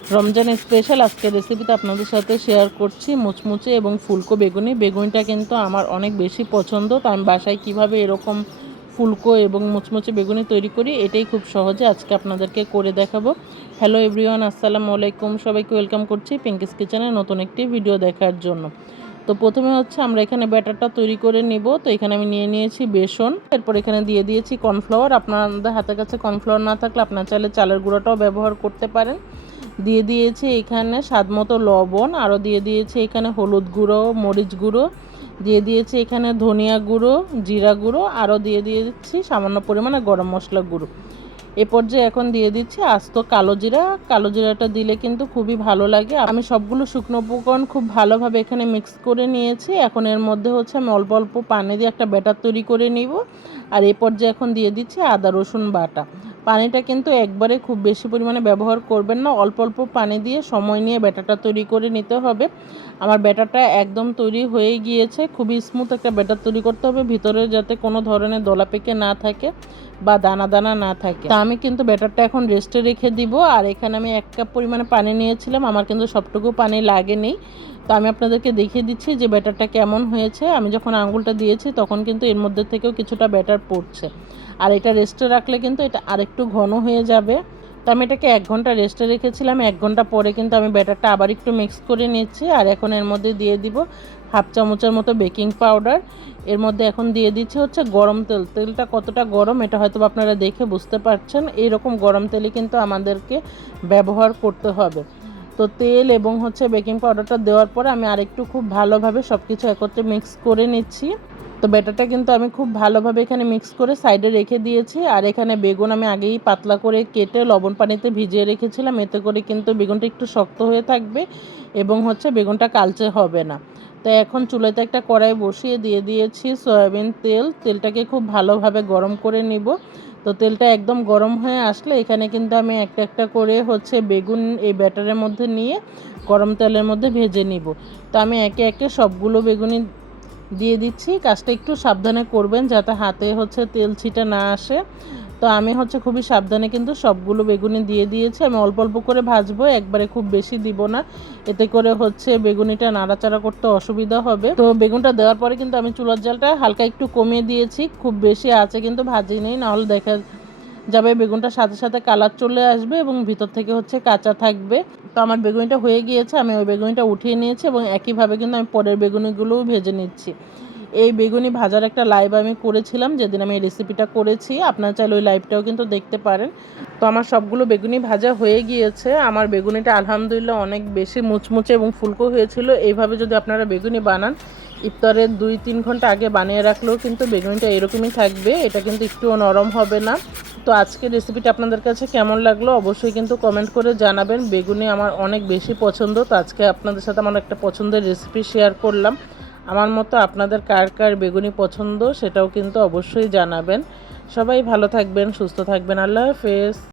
Ramzan special আজকের রেসিপিতে আপনাদের সাথে শেয়ার করছি, মুচমুচে এবং ফুলকো বেগুনি। বেগুনিটা কিন্তু আমার অনেক বেশি পছন্দ। তো আমি বাসায় কীভাবে এরকম ফুলকো এবং মুচমুচে বেগুনি তৈরি করি, এটাই খুব সহজে আজকে আপনাদেরকে করে দেখাবো। হ্যালো এভরিওয়ান আসসালামু আলাইকুম। সবাইকে ওয়েলকাম করছি পিঙ্কিস কিচেনে নতুন একটি ভিডিও দেখার জন্য। তো প্রথমে হচ্ছে আমরা এখানে ব্যাটারটা তৈরি করে নিব। তো এখানে আমি নিয়ে নিয়েছি বেসন। এরপর এখানে দিয়ে দিয়েছি কর্নফ্লাওয়ার আপনাদের হাতের কাছে কর্নফ্লাওয়ার না থাকলে আপনার চাইলে চালের গুঁড়োটাও ব্যবহার করতে পারেন। দিয়ে দিয়েছি এখানে স্বাদ মতো লবণ আরও দিয়ে দিয়েছি এখানে হলুদ গুঁড়ো, মরিচ গুঁড়ো, দিয়ে দিয়েছি এখানে ধনিয়া গুঁড়ো, জিরা গুঁড়ো আরও দিয়ে দিয়েছি সামান্য পরিমাণে গরম মশলা গুঁড়ো। এ পর্যায়ে এখন দিয়ে দিচ্ছি আস্ত কালো জিরা। কালো জিরাটা দিলে কিন্তু খুবই ভালো লাগে। আমি সবগুলো শুকনো উপকরণ খুব ভালোভাবে এখানে মিক্স করে নিয়েছি। এখন এর মধ্যে হচ্ছে আমি অল্প অল্প পানি দিয়ে একটা ব্যাটার তৈরি করে নিব। আর এ পর্যায়ে এখন দিয়ে দিচ্ছি আদা রসুন বাটা। পানিটা কিন্তু একবারে খুব বেশি পরিমাণে ব্যবহার করবেন না। অল্প অল্প পানি দিয়ে সময় নিয়ে ব্যাটারটা তৈরি করে নিতে হবে। আমার ব্যাটারটা একদম তৈরি হয়ে গিয়েছে। খুবই স্মুথ একটা ব্যাটার তৈরি করতে হবে ভিতরে যাতে কোনো ধরনের দলা পেকে না থাকে বা দানা দানা না থাকে। তা আমি কিন্তু ব্যাটারটা এখন রেস্টে রেখে দিব। আর এখানে আমি এক কাপ পরিমাণে পানি নিয়েছিলাম। আমার কিন্তু সবটুকু পানি লাগেনি। তো আমি আপনাদেরকে দেখিয়ে দিচ্ছি যে ব্যাটারটা কেমন হয়েছে। আমি যখন আঙুলটা দিয়েছি তখন কিন্তু এর মধ্যে থেকেও কিছুটা ব্যাটার পড়ছে। আর এটা রেস্টে রাখলে কিন্তু এটা আরেকটু ঘন হয়ে যাবে। তো আমি এটাকে এক ঘণ্টা রেস্টে রেখেছিলাম, এক ঘণ্টা পরে কিন্তু আমি ব্যাটারটা আবার একটু মিক্স করে নিচ্ছি। আর এখন এর মধ্যে দিয়ে দিব হাফ চামচের মতো বেকিং পাউডার এর মধ্যে এখন দিয়ে দিচ্ছি হচ্ছে গরম তেল। তেলটা কতটা গরম এটা হয়তো আপনারা দেখে বুঝতে পারছেন। এইরকম গরম তেলই কিন্তু আমাদেরকে ব্যবহার করতে হবে। তো তেল এবং হচ্ছে বেকিং পাউডারটা দেওয়ার পরে আমি আরেকটু খুব ভালোভাবে সব কিছু একত্রে মিক্স করে নিচ্ছি। তো ব্যাটারটা কিন্তু আমি খুব ভালোভাবে এখানে মিক্স করে সাইডে রেখে দিয়েছি। আর এখানে বেগুন আমি আগেই পাতলা করে কেটে লবণ পানিতে ভিজিয়ে রেখেছিলাম। এতে করে কিন্তু বেগুনটা একটু শক্ত হয়ে থাকবে এবং হচ্ছে বেগুনটা কালচে হবে না। তো এখন চুলাতে একটা কড়াই বসিয়ে দিয়ে দিয়েছি সয়াবিন তেল। তেলটাকে খুব ভালোভাবে গরম করে নিব। তো তেলটা একদম গরম হয়ে আসলে এখানে কিন্তু আমি একটা একটা করে হচ্ছে বেগুন এই ব্যাটারের মধ্যে নিয়ে গরম তেলের মধ্যে ভেজে নিব। তো আমি একে একে সবগুলো বেগুনি দিয়ে দিচ্ছি। কাজটা একটু সাবধানে করবেন যাতে হাতে হচ্ছে তেল ছিটা না আসে। তো আমি হচ্ছে খুবই সাবধানে কিন্তু সবগুলো বেগুনি দিয়ে দিয়েছি। আমি অল্প অল্প করে ভাজবো, একবারে খুব বেশি দিব না। এতে করে হচ্ছে বেগুনিটা নাড়াচাড়া করতে অসুবিধা হবে। তো বেগুনটা দেওয়ার পরে কিন্তু আমি চুলার জালটা হালকা একটু কমিয়ে দিয়েছি। খুব বেশি আছে কিন্তু ভাজি নেই, নাহলে দেখা যাবে বেগুনটার সাথে সাথে কালার চলে আসবে এবং ভিতর থেকে হচ্ছে কাঁচা থাকবে। তো আমার বেগুনিটা হয়ে গিয়েছে, আমি ওই বেগুনিটা উঠিয়ে নিয়েছি এবং একইভাবে কিন্তু আমি পরের বেগুনিগুলোও ভেজে নিচ্ছি। এই বেগুনি ভাজার একটা লাইভ আমি করেছিলাম, যেদিন আমি এই রেসিপিটা করেছি। আপনারা চাইলে ওই লাইভটাও কিন্তু দেখতে পারেন। তো আমার সবগুলো বেগুনি ভাজা হয়ে গিয়েছে। আমার বেগুনিটা আলহামদুলিল্লাহ অনেক বেশি মুচমুচে এবং ফুলকো হয়েছিল। এইভাবে যদি আপনারা বেগুনি বানান ইফতারের দুই তিন ঘণ্টা আগে বানিয়ে রাখলেও কিন্তু বেগুনিটা এরকমই থাকবে। এটা কিন্তু একটুও নরম হবে না। তো আজকের রেসিপিটা আপনাদের কাছে কেমন লাগল অবশ্যই কিন্তু কমেন্ট করে জানাবেন। বেগুনি আমার অনেক বেশি পছন্দ, তো আজকে আপনাদের সাথে আমার একটা পছন্দের রেসিপি শেয়ার করলাম। আমার মতো আপনাদের কার কার বেগুনি পছন্দ সেটাও কিন্তু অবশ্যই জানাবেন। সবাই ভালো থাকবেন, সুস্থ থাকবেন। আল্লাহ হাফেজ।